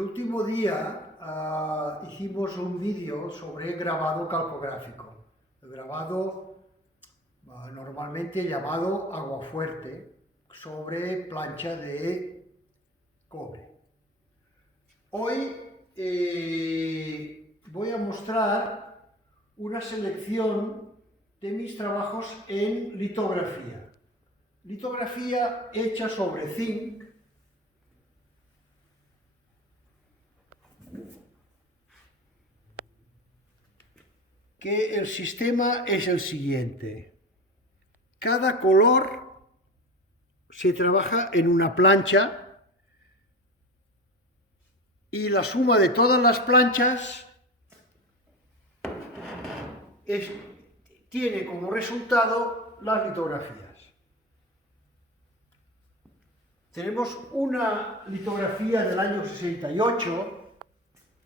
último día hicimos un vídeo sobre grabado calcográfico. El grabado normalmente llamado aguafuerte sobre plancha de cobre. Hoy voy a mostrar una selección de mis trabajos en litografía. Litografía hecha sobre zinc, que el sistema es el siguiente. Cada color se trabaja en una plancha y la suma de todas las planchas tiene como resultado las litografías. Tenemos una litografía del año 68,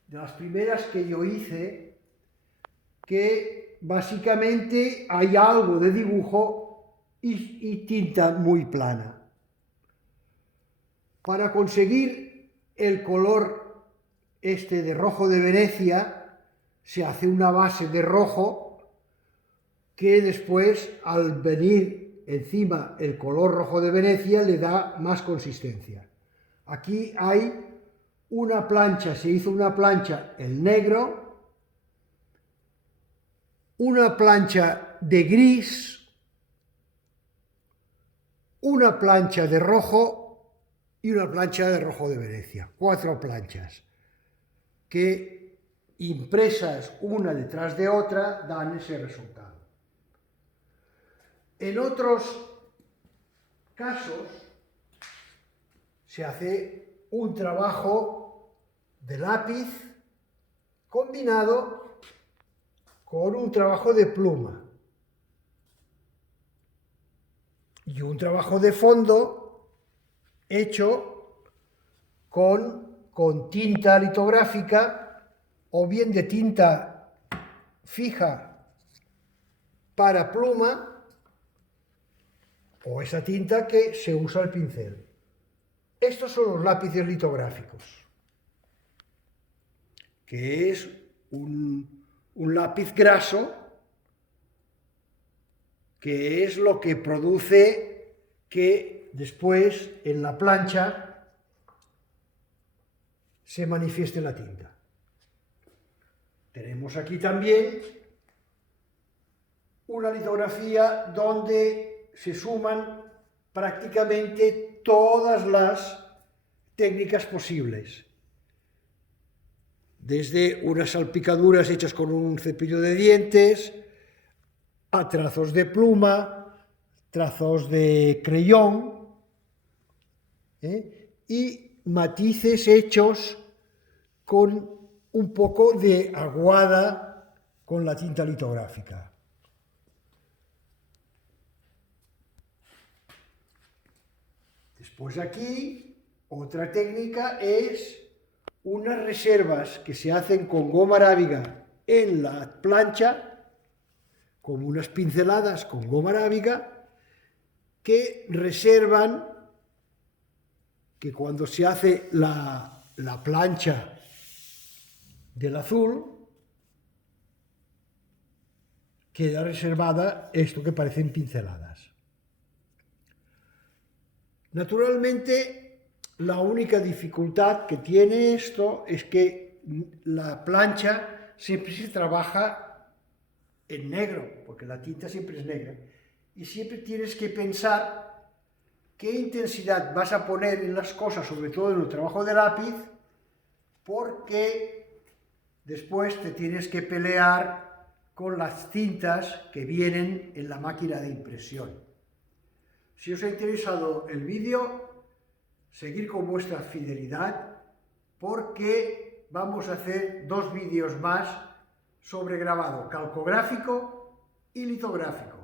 de las primeras que yo hice, que básicamente hay algo de dibujo y tinta muy plana. Para conseguir el color de rojo de Venecia, se hace una base de rojo que después, al venir encima el color rojo de Venecia, le da más consistencia. Aquí hay una plancha, se hizo una plancha el negro, una plancha de gris, una plancha de rojo y una plancha de rojo de Venecia. 4 planchas que, impresas una detrás de otra, dan ese resultado. En otros casos se hace un trabajo de lápiz combinado con un trabajo de pluma y un trabajo de fondo hecho con tinta litográfica o bien de tinta fija para pluma o esa tinta que se usa el pincel. Estos son los lápices litográficos, que es un lápiz graso, que es lo que produce que después en la plancha se manifieste la tinta. Tenemos aquí también una litografía donde se suman prácticamente todas las técnicas posibles. Desde unas salpicaduras hechas con un cepillo de dientes, a trazos de pluma, trazos de creyón, y matices hechos con un poco de aguada con la tinta litográfica. Después aquí, otra técnica es unas reservas que se hacen con goma arábiga en la plancha, como unas pinceladas con goma arábiga, que reservan que cuando se hace la plancha del azul, queda reservada esto que parecen pinceladas. Naturalmente, la única dificultad que tiene esto es que la plancha siempre se trabaja en negro, porque la tinta siempre es negra, y siempre tienes que pensar qué intensidad vas a poner en las cosas, sobre todo en el trabajo de lápiz, porque después te tienes que pelear con las tintas que vienen en la máquina de impresión. Si os ha interesado el vídeo, seguid con vuestra fidelidad, porque vamos a hacer 2 vídeos más sobre grabado calcográfico y litográfico.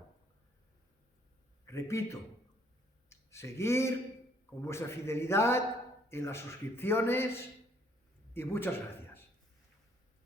Repito, seguir con vuestra fidelidad en las suscripciones y muchas gracias.